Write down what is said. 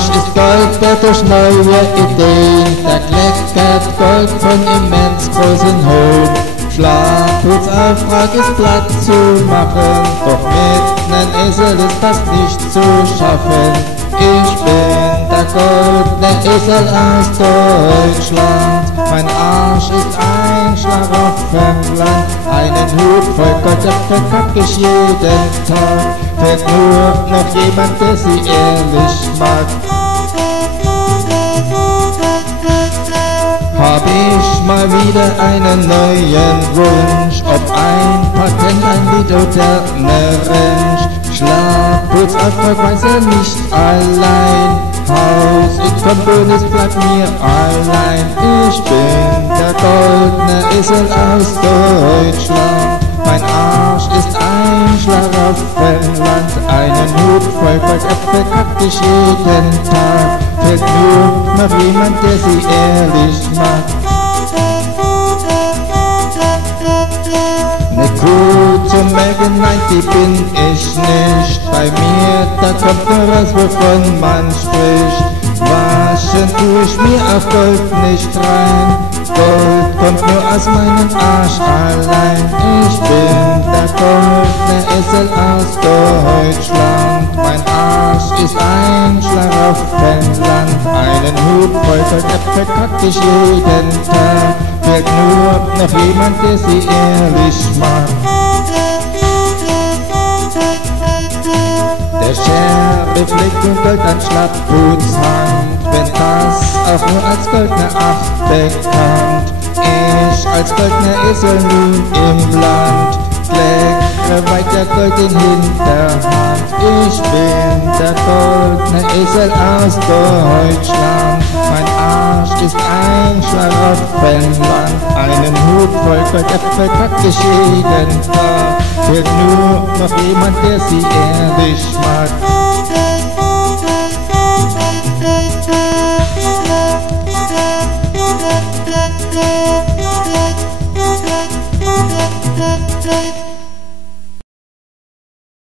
Arsch ist Gold wert durch neue Ideen. Da kleckert Gold von immens großen Höhen. Schlafputzauftrag ist platt zu machen, doch mit nen Esel ist fast nicht zu schaffen. Ich bin der goldene Esel aus Deutschland. Mein Arsch ist ein Schlaraffenland. Einen Hut voll Goldäpfel kack ich jeden Tag. Fehlt nur noch jemand, der sie ehrlich mag. Hab ich mal wieder einen neuen Wunsch, ob ein Patent, ein Lied oder ne Rentsch. Schlafputzauftrag weiß er nicht allein. Haus in Kompromiss bleibt mir allein. Ich bin der goldene Esel aus Deutschland. Mein Arsch ist ein Schlaraffenland. Einen Hut voll Goldäpfel kack ich jeden Tag. Fehlt nur noch jemand, der sie ehrlich mag. Ne Kuh zum Melken, nein, die bin ich nicht. Bei mir, da kommt nur was, wovon man spricht. Waschen tue ich mir auf Gold nicht rein. Gold kommt nur aus meinem Arsch allein. Ich bin der goldene Esel aus Deutschland. Mein Arsch ist ein Schlaraffenland. Einen Hut voll Goldäpfel kack ich jeden Tag. Fehlt nur noch jemand, der sie ehrlich mag. Der Sheriff legt den Gold an Schlapphuts-Hand, wenn das auch nur als goldene Acht bekannt. Ich als goldener Esel nun im Land, kleckere weiter Gold in Hinterhand. Ich bin der goldene Esel aus Deutschland. Mein Arsch ist ein Schlaraffenland. Einen Hut voll Goldäpfel kack ich jeden Tag. Fehlt nur noch jemand, der sie ehrlich mag.